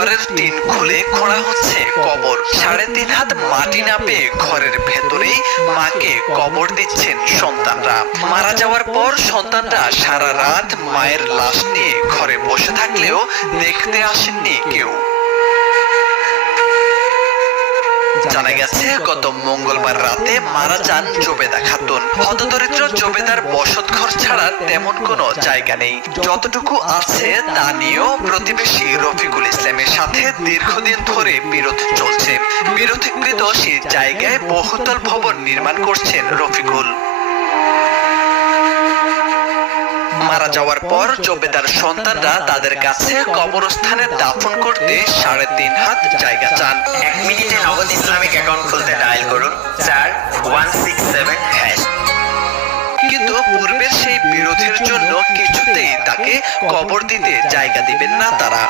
ঘরের টিন খুলে খোঁড়া হচ্ছে কবর। 3.5 হাত মাটি না পেয়ে ঘরের ভেতরেই মাকে কবর দিচ্ছেন সন্তানরা। মারা যাওয়ার পর সন্তানরা সারা রাত মায়ের লাশ নিয়ে ঘরে বসে থাকলেও দেখতে আসেননি কেউ। জানা গেছে গত মঙ্গলবার রাতে মারা যান জোবেদা খাতুন। হতদরিদ্র জোবেদার বসতঘর ছাড়া তেমন কোনো জায়গা নেই। যতটুকু আছে তা নিয়েও প্রতিবেশী রফিকুল ইসলামের সাথে দীর্ঘদিন ধরে বিরোধ চলছে। বিরোধীকৃত সেই জায়গায় বহুতল ভবন নির্মাণ করছেন রফিকুল। মারা যাওয়ার পর জোবেদার সন্তানরা তাদের কাছে কবরস্থানে দাফন করতে 3.5 হাত জায়গা চান। 1 মিনিটে নগদ ইসলামিক অ্যাকাউন্ট খুলতে ডায়াল করুন 4167#। কিন্তু পূর্বের সেই বিরোধের জন্য কিছুতেই তাকে কবর দিতে জায়গা দিবেন না তারা।